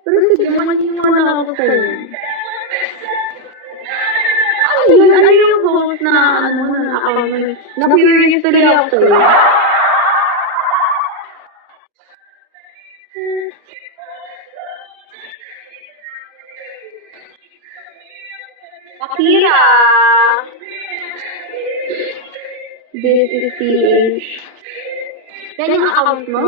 Pero sige, maniwala ako sa'yo. Ano yun? Ano yung host na, na account mo? Na-curious tuloy ako sa'yo. Akira! This is PH. Yan yung account mo?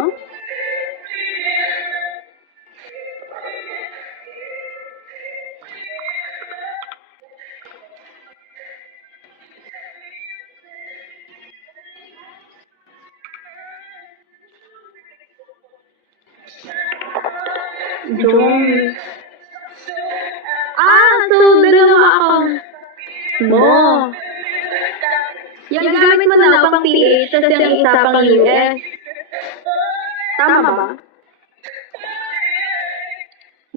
Jones. So dalawa account mo. Yung gamit mo na pang PH, tapos yung isa pang US. Tama ba?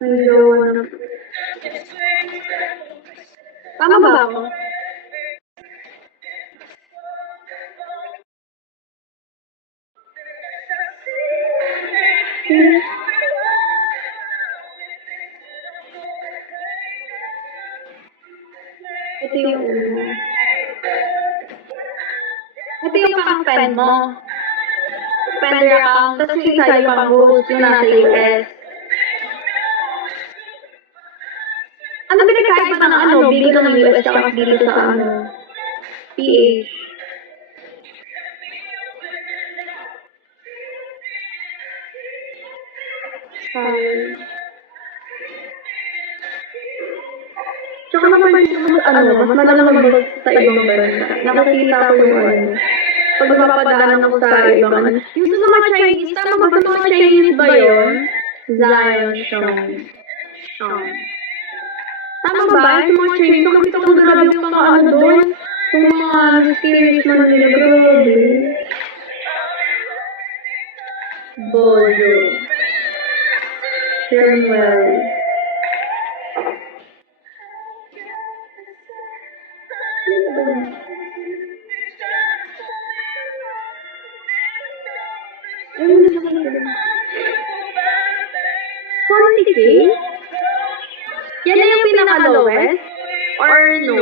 Medyo, tama ba ako? Ito yung ulo. Ito yung pang-spend mo. Spender account, tapos yung isa yung pang-host yung nasa US. Ano pinagkaiba ng bili ka ng US tsaka dito sa PH? Tsaka napansin ko, mas malamang mag sa ibang bansa. Nakikita ko yung pag mapapadaan ako sa ibang yung sa mga Chinese, tama ba sa mga Chinese ba yun? Zion Shong. Tama ba? Sa mga Chinese, nakita ko grabe yung mga doon. Yung mga mysterious man nila, grabe. Bojo. Sherwell. Ayun, 40K? Yan na yung pinaka-lowest? Or no?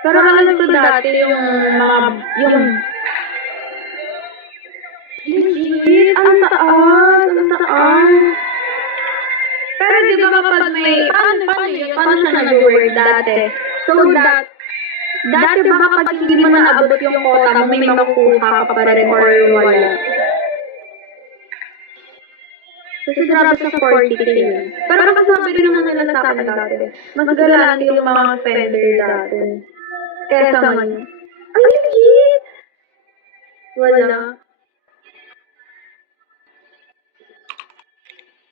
Pero alam ko dati yung legit, ang taas. Pero di ba kapag may, paano siya nag-work dati? So dati ba kapag hindi mo naabot yung quota mo, may makukuha ka pa rin or wala? Kasi grabe sa 40K. Pero kasabi rin naman nila sa akin dati, mas galante yung mga spender dati. Kesa ngayon. Ay, legit! Wala.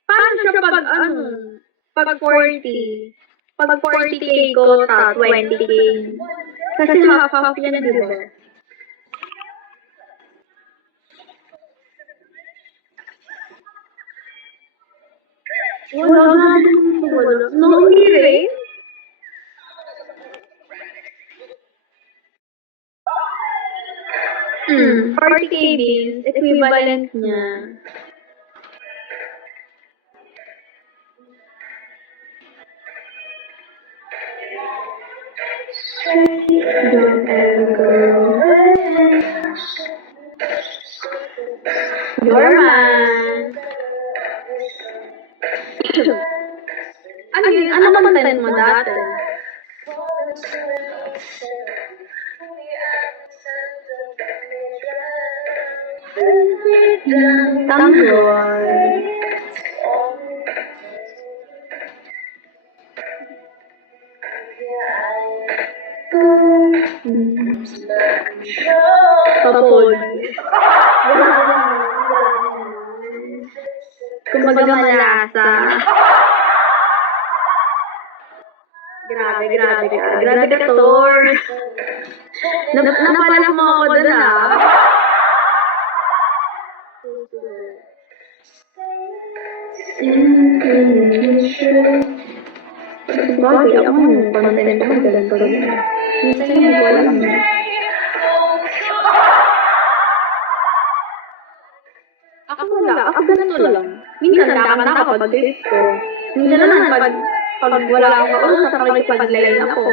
Paano siya pag 40? Pag 40K quota, 20K. Kasi half-half yan, di ba? Wala. No, hindi rin. Hmm, 40K bills, equivalent niya. Don't ever go away. Your man. Ano yun? Ano content mo dati? Tanggol. Papol. Kumbaga malasa. Grabe ka, Thor. Napala mo ako doon, Bagay, ako content ko ganito rin. Minsan hindi ko alam. Ako wala, ako ganito lang. Minsan nakakanta ako pag-trip ko. Minsan naman pag wala akong kausap, pag-line ako.